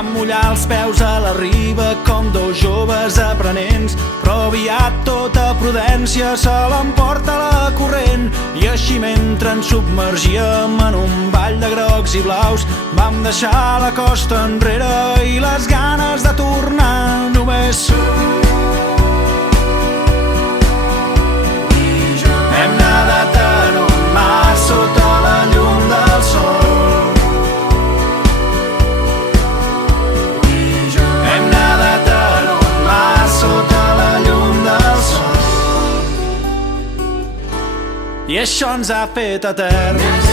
Vam mullar els peus a la riba com dos joves aprenents, però aviat tota prudència se l'emporta la corrent. I així mentre ens submergíem en un ball de grocs i blaus, vam deixar la costa enrere i les ganes de tornar. Només hem nadat en un mar sota la llum del sol. Hem nadat en un mar sota la llum del sol. I això ens ha fet eterns.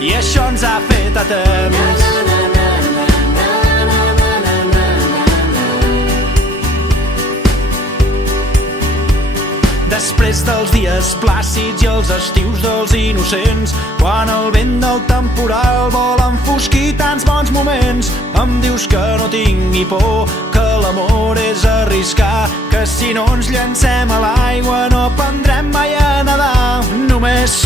I això ens ha fet eterns. Després dels dies plàcids i els estius dels innocents, quan el vent del temporal vol enfosquir tants bons moments, em dius que no tingui por, que l'amor és arriscar, que si no ens llancem a l'aigua no aprendrem mai a nedar. Només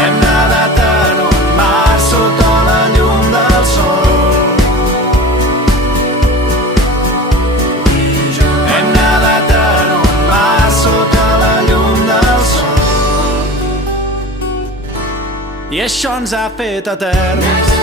hem nadat en un mar sota la llum del sol. I això ens ha fet eterns.